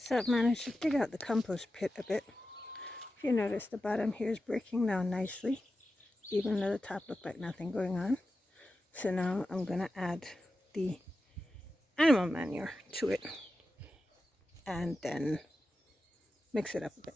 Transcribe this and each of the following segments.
So I've managed to dig out the compost pit a bit. If you notice, the bottom here is breaking down nicely, even though the top looked like nothing going on. So now I'm going to add the animal manure to it and then mix it up a bit.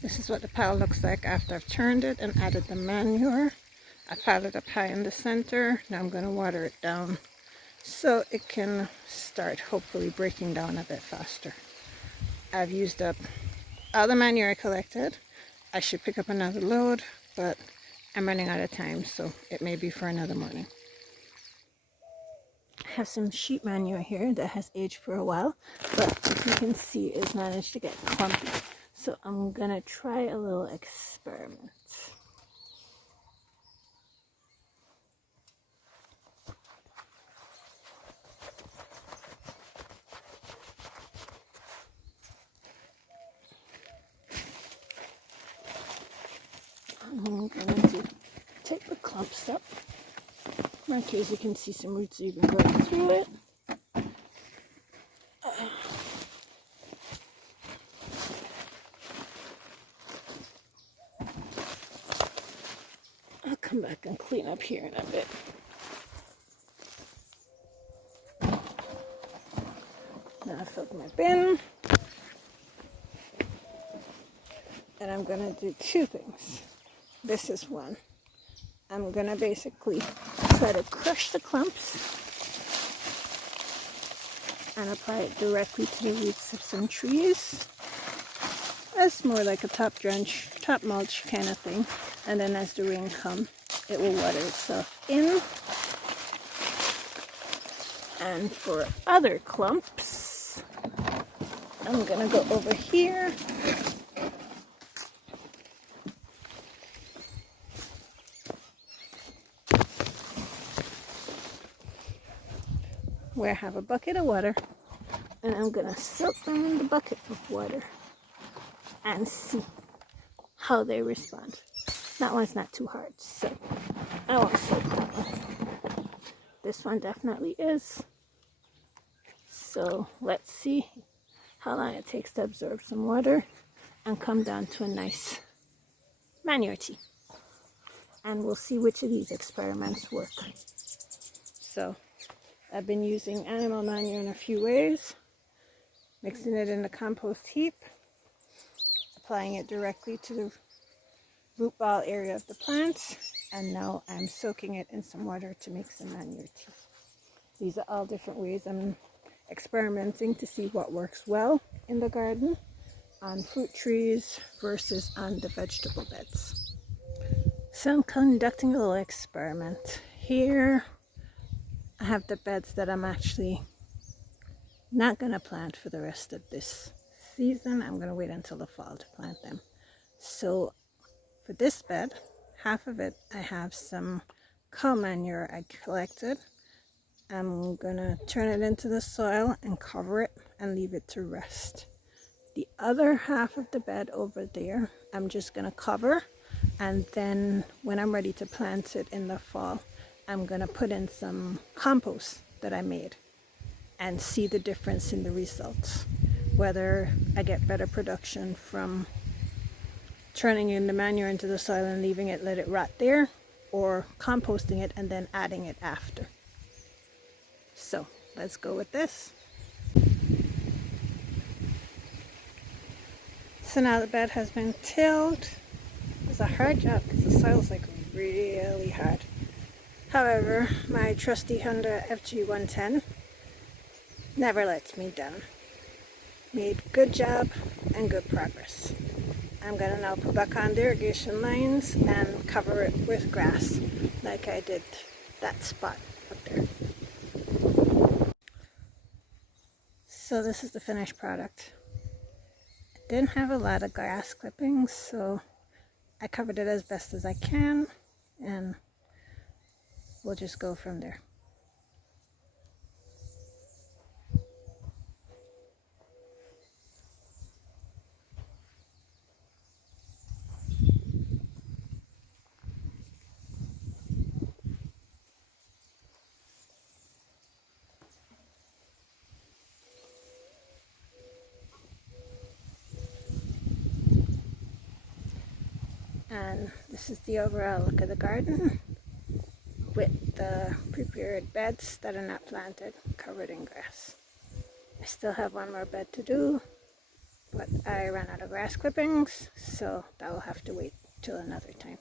This is what the pile looks like after I've turned it and added the manure. I piled it up high in the center. Now I'm going to water it down so it can start hopefully breaking down a bit faster. I've used up all the manure I collected. I should pick up another load, but I'm running out of time, so it may be for another morning. I have some sheep manure here that has aged for a while, but as you can see, it's managed to get clumpy. So I'm gonna try a little experiment. I'm gonna take the clumps up. Right here, as you can see, some roots even going through it. I'll come back and clean up here in a bit. Now I filled my bin. And I'm gonna do two things. This is one. I'm gonna basically try to crush the clumps and apply it directly to the roots of some trees. It's more like a top drench, top mulch kind of thing. And then as the rain comes, it will water itself in. And for other clumps, I'm gonna go over here. Where I have a bucket of water, and I'm gonna soak them in the bucket of water and see how they respond. That one's not too hard, so I won't soak that one. This one definitely is. So let's see how long it takes to absorb some water and come down to a nice manure tea. And we'll see which of these experiments work. So I've been using animal manure in a few ways, mixing it in the compost heap, applying it directly to the root ball area of the plants, and now I'm soaking it in some water to make some manure tea. These are all different ways I'm experimenting to see what works well in the garden on fruit trees versus on the vegetable beds. So I'm conducting a little experiment. Here I have the beds that I'm actually not going to plant for the rest of this season. I'm going to wait until the fall to plant them. So for this bed, half of it I have some cow manure I collected. I'm going to turn it into the soil and cover it and leave it to rest. The other half of the bed over there, I'm just going to cover, and then when I'm ready to plant it in the fall, I'm going to put in some compost that I made and see the difference in the results. Whether I get better production from turning in the manure into the soil and leaving it, let it rot there, or composting it and then adding it after. So let's go with this. So now the bed has been tilled. It's a hard job because the soil's like really hard. However, my trusty Honda FG110 never lets me down. Made good job and good progress. I'm going to now put back on the irrigation lines and cover it with grass like I did that spot up there. So this is the finished product. It didn't have a lot of grass clippings, so I covered it as best as I can, and we'll just go from there. And this is the overall look of the garden with the prepared beds that are not planted, covered in grass. I still have one more bed to do, but I ran out of grass clippings, so that will have to wait till another time.